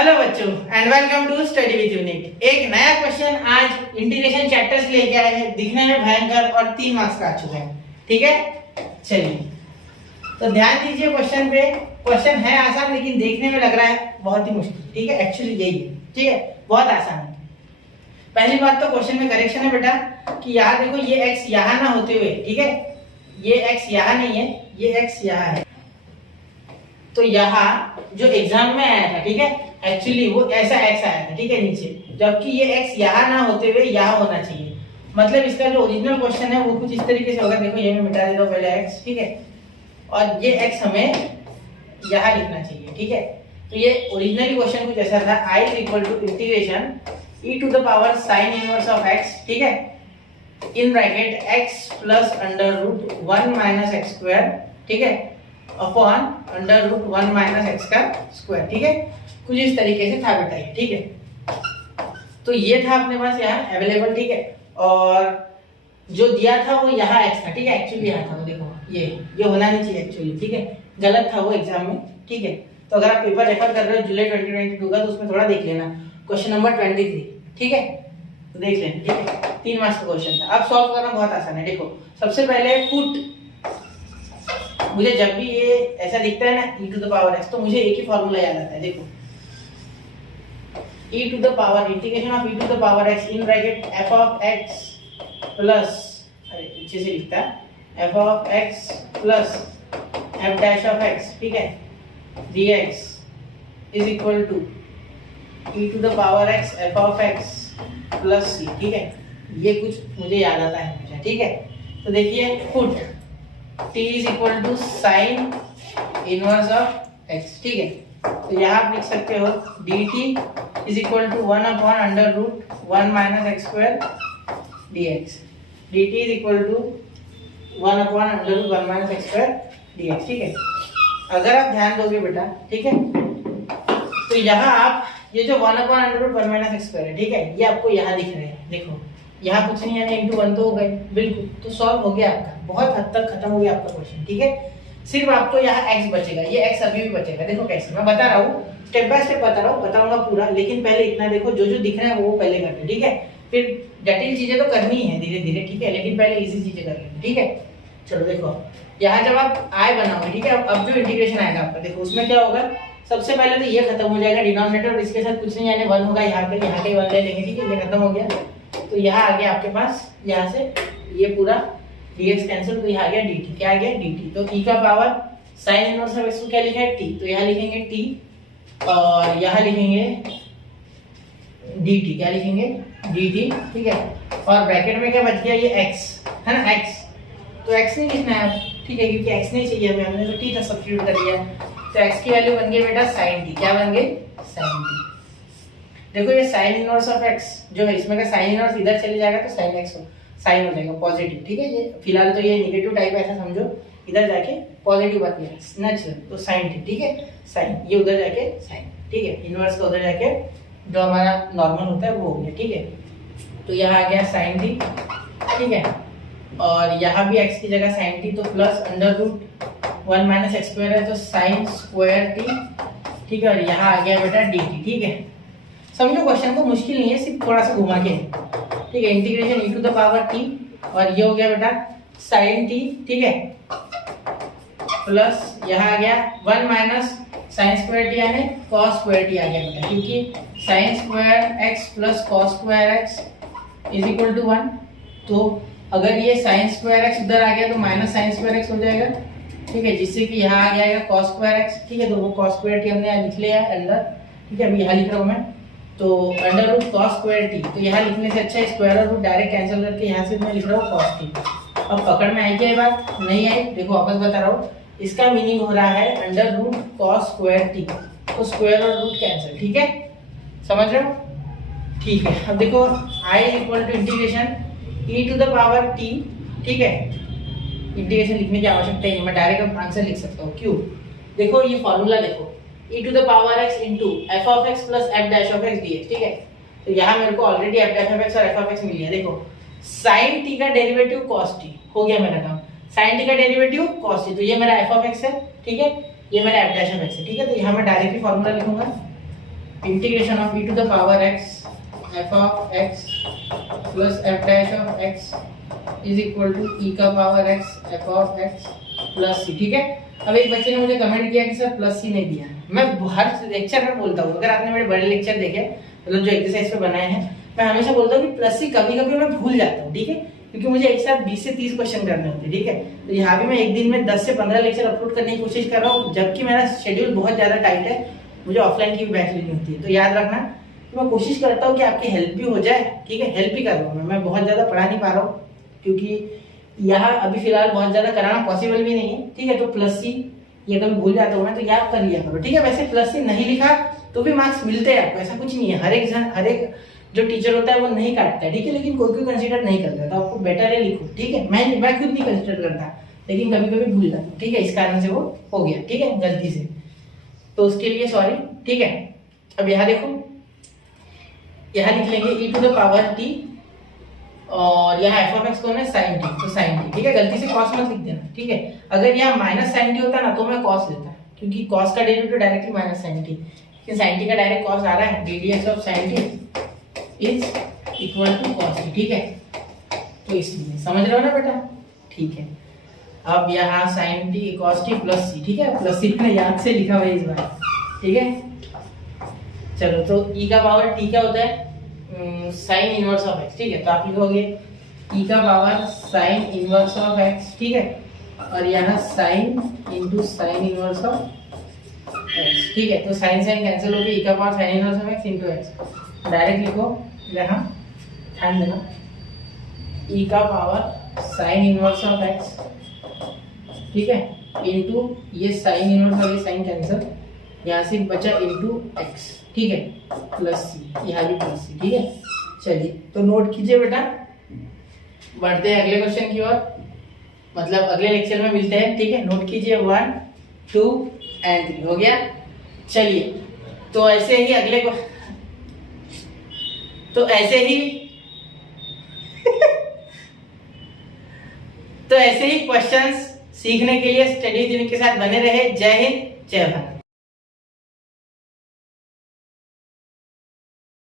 Hello बच्चों and welcome to study with unit. एक नया क्वेश्चन आज इंटीग्रेशन चैप्टर से लेके आए हैं। दिखने में भयंकर और 3 मार्क्स का आ चुका है। ठीक है, चलिए तो ध्यान दीजिए क्वेश्चन पे। क्वेश्चन है आसान लेकिन देखने में लग रहा है बहुत ही मुश्किल। ठीक है, एक्चुअली यही है। ठीक है, बहुत आसान है। पहली बात तो क्वेश्चन में करेक्शन है बेटा कि यहाँ देखो ये x यहाँ ना होते हुए, ठीक है, ये x यहाँ नहीं है, ये x यहाँ है। तो यहाँ जो एग्जाम में आया था, ठीक है, एक्चुअली वो ऐसा x आया था, ठीक है, नीचे, जबकि ये x यहाँ ना होते हुए यहाँ होना चाहिए। मतलब इसका जो ओरिजिनल क्वेश्चन है वो कुछ इस तरीके से होगा। देखो ये मैं मिटा देता हूँ पहले x, ठीक है, और ये x हमें यहाँ लिखना चाहिए। ठीक है, तो ये ओरिजिनली क्वेश्चन कुछ ऐसा था, I equal to integration e to the power sine inverse of x, ठीक है, in bracket x plus under root 1 minus x square, ठीक है, upon under root 1 minus x का स्क्वायर। ठीक है, कुछ इस तरीके से था बेटा ये। ठीक है, तो ये था अपने पास यहाँ अवेलेबल। ठीक है, और जो दिया था वो यहाँ x था। ठीक है, एक्चुअली यहाँ था वो, देखो ये होना नहीं चाहिए एक्चुअली। ठीक है, गलत था वो एग्जाम में। ठीक है, तो अगर आप पेपर रेफर कर रहे हो जुलाई 2022 का तो उसमें थोड़ा देख लेना क्वेश्चन नंबर 23। ठीक है, तो देख लेना। ठीक है, 3 मार्क्स का क्वेश्चन था। अब सॉल्व करना बहुत आसान है। देखो सबसे पहले पुट, मुझे जब भी ये ऐसा दिखता है ना e to the power x, तो मुझे एक ही फॉर्मूला याद आता है। देखो e to the power integration of e to the power x in bracket f of x plus, अरे पीछे से लिखता है, f of x plus f dash of x, ठीक है, dx is equal to e to the power x f of x plus c। ठीक है, ये कुछ मुझे याद आता है हमेशा। ठीक है, तो देखिए put t is equal to sine inverse of x। ठीक है, तो यहाँ आप लिख सकते हो dt is equal to 1 upon under root 1 minus x square dx। dt is equal to 1 upon under root 1 minus x square dx। ठीक है, अगर आप ध्यान दोगे बेटा, ठीक है, तो यहाँ आप ये जो 1 upon under root 1 minus x square है, ठीक है, ये आपको यहाँ दिख रहे हैं। देखो यहाँ कुछ नहीं है, 1 to 1 तो हो गए, बिल्कुल, तो सॉल्व हो गया आपका, बहुत हद तक खत्म हो गया आपका क्वेश्चन। ठीक है, सिर्फ आपको यहाँ x बचेगा, ये x अभी भी बचेगा। देखो कैसे, मैं बता रहा हूँ, स्टेप बाय स्टेप बता रहा हूँ, बताऊंगा पूरा, लेकिन पहले इतना देखो, जो जो दिख रहा है वो पहले करते। ठीक है, फिर जटिल चीजें तो करनी है धीरे धीरे, ठीक है, लेकिन पहले इजी चीजें कर लेंगे। ठीक है, चलो देखो यहाँ जब आप i बनाओगे, ठीक है, अब जो इंटीग्रेशन आएगा आपका, देखो उसमें क्या होगा, सबसे पहले तो ये खत्म हो जाएगा डिनोमिनेटर, और इसके साथ कुछ नहीं, यानी 1 होगा, यहाँ के 1 ले लेंगे। ठीक है, ये खत्म हो गया, तो यहाँ आ गया आपके पास, यहाँ से ये पूरा dx कैंसिल, तो यहाँ आ गया dt। क्या आ गया dt, तो e का power sine inverse of x को क्या लिखा है t, तो यहाँ लिखेंगे t और यहाँ लिखेंगे dt, क्या लिखेंगे dt। ठीक है, और ब्रैकेट में क्या बच गया, ये x है ना, x, तो x नहीं लिखना है, ठीक है, क्योंकि x नहीं चाहिए हमें, हमने तो t का सब्स्टिट्यूट कर दिया, तो x की वैल्यू बन गई बेटा sin t। क्या बन गई, sin t। देखो ये साइन इनवर्स ऑफ x जो है, इसमें का साइन इनवर्स इधर चले जाएगा तो sin x साइन हो जाएगा पॉजिटिव। ठीक है, ये फिलहाल तो ये नेगेटिव टाइप है, ऐसा समझो, इधर जाके पॉजिटिव बन गया नेचुरल, तो sin t। ठीक है, साइन ये उधर जाके साइन, ठीक है, इनवर्स का उधर जाके जो हमारा नॉर्मल होता है वो हो गया। ठीक है, तो यहाँ आ गया sin t। ठीक है, और यहाँ भी x की जगह sin t, तो plus under root 1 minus x square है, तो साइन स्क्वायर t। ठीक है, और यहाँ आ गया बेटा dt। ठीक है, समझो क्वेश्चन को मुश्किल नहीं है, सिर्फ थोड़ा सा घुमा के। ठीक है, integration e to the power t, और ये हो गया बेटा sin t। ठीक है, प्लस यहाँ आ गया 1 माइनस साइन स्क्वायर t यानी cos स्क्वायर t आ गया बेटा, क्योंकि sine square x plus cos square x is equal to 1। तो अगर ये साइन स्क्वायर x उधर आ गया तो माइनस साइन स्क्वायर x हो जाएगा। ठीक है, जिससे कि यहाँ आ जाएगा cos स्क्वायर x। ठीक है, तो वो cos स्क्वायर t हमने यहाँ लिख लिया है अंदर। ठीक है, अभी यहाँ लिख रहा हूँ मैं, तो under root cos square t, तो यहाँ लिखने से अच्छा है स्क्वायर और रूट डायरेक्ट कैंसिल करके यहाँ से मैं लिख रहा हूँ cos t। अब पकड़ में आई क्या ये बात, नहीं आई, देखो वापस बता रहा हूँ, इसका मीनिंग हो रहा है under root cos square t, तो स्क्वायर और रूट कैंसिल। ठीक है, समझ रहे हो। ठीक है, अब देखो i equal to integration e to the power t। ठीक है, इंटीग्रेशन लिखने की आवश्यकता ही नहीं, मैं डायरेक्ट आंसर लिख सकता हूँ। क्यों, देखो ये फॉर्मूला देखो, e to the power x into f of x plus f dash of x dx। ठीक है, तो यहाँ मेरे को already f dash of x और f ऑफ x मिल गया। देखो sin t का डेरिवेटिव cos t हो गया मेरा काम, sin t का डेरिवेटिव cos t, तो ये मेरा f ऑफ x है। ठीक है, ये मेरा f डैश ऑफ x है। ठीक है, तो यहाँ मैं डायरेक्टली फॉर्मूला लिखूंगा integration of e to the power x f of x plus f dash of x is equal to e का power x f of x plus c। ठीक है, अब एक बच्चे ने मुझे कमेंट किया कि सर प्लस c नहीं दिया। मैं हर लेक्चर में बोलता हूँ, अगर आपने मेरे बड़े लेक्चर देखे मतलब जो एक्सरसाइज पे बनाए हैं, मैं हमेशा बोलता हूँ कि प्लस सी कभी कभी मैं भूल जाता हूँ। ठीक है, क्योंकि मुझे एक साथ 20 से 30 क्वेश्चन करने होते हैं। ठीक है, तो यहाँ भी मैं एक दिन में 10 से 15 लेक्चर अपलोड करने की कोशिश कर रहा हूँ, जबकि मेरा शेड्यूल बहुत ज़्यादा टाइट है, मुझे ऑफलाइन की भी बैच लेनी होती है। तो याद रखना, तो मैं कोशिश करता हूँ कि आपकी हेल्प भी हो जाए। ठीक है, हेल्प भी कर रहा हूँ मैं बहुत ज़्यादा पढ़ा नहीं पा रहा हूँ, क्योंकि यहाँ अभी फिलहाल बहुत ज़्यादा कराना पॉसिबल भी नहीं है। ठीक है, तो प्लस सी ये कभी भूल जाता हूँ ना, तो याद कर लिया करो। ठीक है, वैसे प्लस सी नहीं लिखा तो भी मार्क्स मिलते हैं आपको, ऐसा कुछ नहीं है। हर एक जो टीचर होता है वो नहीं काटता है। ठीक है, लेकिन कोई कंसीडर नहीं करता, तो आपको बेटर है लिखो। ठीक है, मैं खुद नहीं कंसीडर करता, लेकिन कभी कभी भूल जाता हूँ। ठीक है, इस कारण से वो हो गया। ठीक है, गलती से, तो उसके लिए सॉरी। ठीक है, अब यहाँ देखो, यहाँ लिख लेंगे e to the power t और यहाँ f ऑफ x कौन है, sin t, तो sin t। ठीक है, गलती से cos मत लिख देना। ठीक है, अगर यहाँ माइनस sin t होता ना तो मैं cos लेता, क्योंकि cos का derivative directly minus sin t, लेकिन sin t का डायरेक्ट cos आ रहा है, ddx of sin t is equal to cos t। ठीक है, तो इसलिए समझ रहे हो ना बेटा। ठीक है, अब यहाँ sin t cos t plus c। ठीक है, प्लस c मैंने याद से लिखा हुआ है इस बार। ठीक है, चलो, तो e का पावर t क्या होता है, साइन इनवर्स ऑफ x। ठीक है, तो आप लिखोगे e का power sine inverse of x। ठीक है, और यहाँ sine into sine inverse of x। ठीक है, तो साइन साइन कैंसिल हो गया, e का power sine inverse of x into x। Direct लिखो, यहाँ ध्यान देना, e का power sine inverse of x। ठीक है, इनटू ये साइन इनवर्स और ये साइन कैंसिल, यहाँ से बचा इनटू x। ठीक है, प्लस सी, यहाँ भी प्लस सी। ठीक है, चलिए तो नोट कीजिए बेटा, बढ़ते हैं अगले क्वेश्चन की ओर, मतलब अगले लेक्चर में मिलते हैं। ठीक है, नोट कीजिए 1, 2 एंड 3 हो गया। चलिए, तो ऐसे ही अगले को तो ऐसे ही क्वेश्चंस सीखने के लिए स्टडी के साथ बने रहे। जय हिंद, जय भारत।